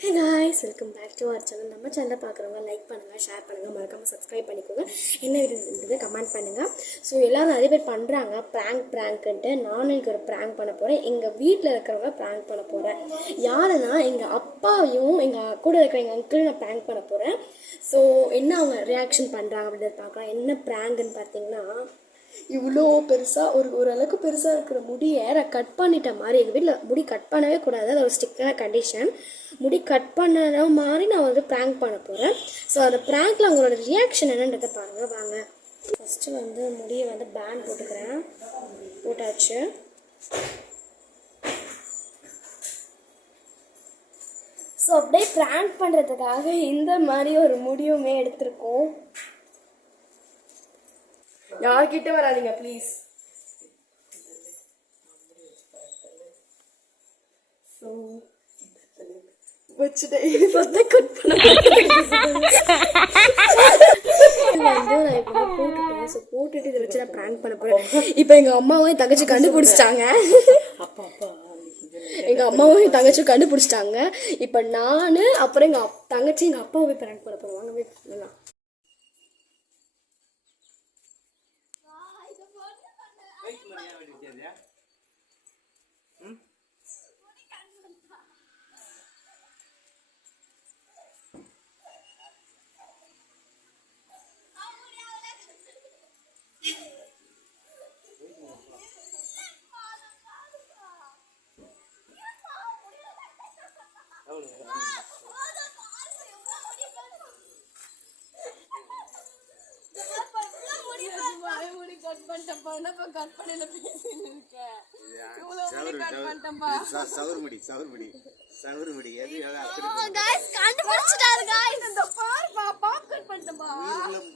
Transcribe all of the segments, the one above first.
Hey guys, welcome back to our channel. நம்ம சேனலை பார்க்குறவங்க லைக் பண்ணுங்கள், ஷேர் பண்ணுங்கள், மறக்காமல் சப்ஸ்கிரைப் பண்ணிக்கோங்க. என்ன வீடியோன்றது கமெண்ட் பண்ணுங்கள். ஸோ எல்லோரும் நிறைய பேர் பண்ணுறாங்க ப்ராங்க்ன்ட்டு. நானும் இங்கே ஒரு ப்ராங்க் பண்ண போகிறேன். எங்கள் வீட்டில் இருக்கிறவங்க ப்ராங்க் பண்ண போகிறேன். யாருன்னா எங்கள் அப்பாவையும் எங்கள் கூட இருக்கிற எங்கள் அங்கிள் நான் ப்ராங்க் பண்ண போகிறேன். ஸோ என்ன அவங்க ரியாக்ஷன் பண்ணுறாங்க அப்படின்றத பார்க்கலாம். என்ன ப்ராங்க்னு பார்த்தீங்கன்னா, இவ்வளோ பெருசாக ஓரளவுக்கு பெருசாக இருக்கிற முடியை நான் கட் பண்ணிட்ட மாதிரி. எங்கள் வீட்டில் முடி கட் பண்ணவே கூடாது, அது ஒரு ஸ்ட்ரிக்டான கண்டிஷன். முடி கட் பண்ண மாதிரி நான் வந்து ப்ராங்க் பண்ண போகிறேன். ஸோ அந்த ப்ராங்க்கில் அவங்களோட ரியாக்ஷன் என்னன்றதை பாருங்கள் வாங்க. ஃபஸ்ட்டு வந்து முடியை வந்து பேண்ட் போட்டுக்கிறேன். போட்டாச்சு. ஸோ அப்படியே ப்ராங்க் பண்ணுறதுக்காக இந்த மாதிரி ஒரு முடிவுமே எடுத்திருக்கோம். யார்கிட்ட வராதீங்க ப்ளீஸ். ஸோ வச்சுட்டேன். வந்து கட் பண்ண போட்டுட்டேன். ஸோ போட்டுட்டு இதை வச்சு நான் ப்ராங்க் பண்ண போகிறேன். இப்போ எங்கள் அம்மாவும் என் தங்கச்சி கண்டுபிடிச்சிட்டாங்க. எங்கள் அம்மாவும் என் தங்கச்சியும் கண்டுபிடிச்சிட்டாங்க. இப்போ நான் அப்புறம் எங்கள் தங்கச்சி எங்கள் அப்பாவை போய் ப்ராங்க் பண்ண போகிறோம். வாங்க போய் பண்ணலாம்.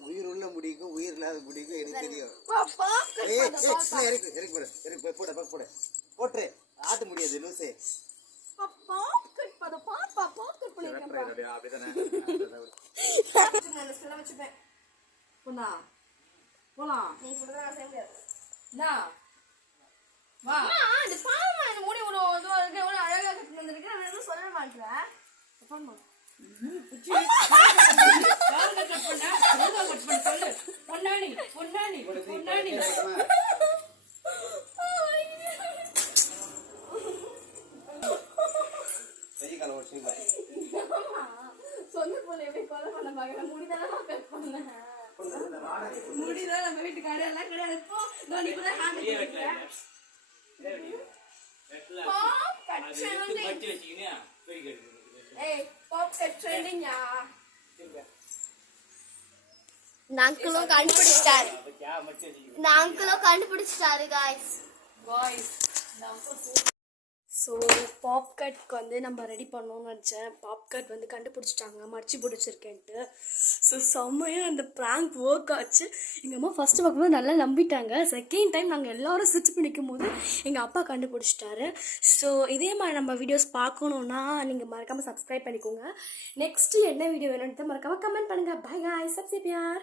உயிருள்ள முடிக்கும் உயிர் இல்லாத முடிக்கும் எனக்கு தெரியும். போட்டு ஆட்ட முடியாது லூசே. போலாம் நீ சொல்றத நான் செய்ய முடியாது. வா இந்த பாவமா இந்த முடி ஒரு இதுவா இருக்கு, ஒரு அழகா கட்டி வந்திருக்கு. நான் என்ன சொல்ல மாட்டேன். பண்ணு சொந்த பொண்ணு எப்படி கொலை பண்ண பாக்குறேன். முடிதானே கட் பண்ணேன். முடிதான் நம்ம வீட்டுக்காரர் எல்லாம் கிடையாது. நாங்களும் கண்டுபிடிச்சிட்டாரு guys. ஸோ பாப் கட்க்கு வந்து நம்ம ரெடி பண்ணோம்னு நினச்சேன். பாப் கட் வந்து கண்டுபிடிச்சிட்டாங்க, மடிச்சு பிடிச்சிருக்கேன்ட்டு. ஸோ செம்மையாக அந்த ப்ராங்க் ஒர்க் ஆச்சு. எங்கள் அம்மா ஃபஸ்ட்டு பார்க்கும்போது நல்லா நம்பிட்டாங்க. செகண்ட் டைம் நாங்கள் எல்லோரும் ஸ்டிச் பண்ணிக்கும் போது எங்கள் அப்பா கண்டுபிடிச்சிட்டாரு. ஸோ இதே மாதிரி நம்ம வீடியோஸ் பார்க்கணுன்னா நீங்கள் மறக்காமல் சப்ஸ்கிரைப் பண்ணிக்கோங்க. நெக்ஸ்ட்டு என்ன வீடியோ வேணும்னு மறக்காமல் கமெண்ட் பண்ணுங்கள். பை காய்ஸ், சப்ஸ்கிரைப் யார்.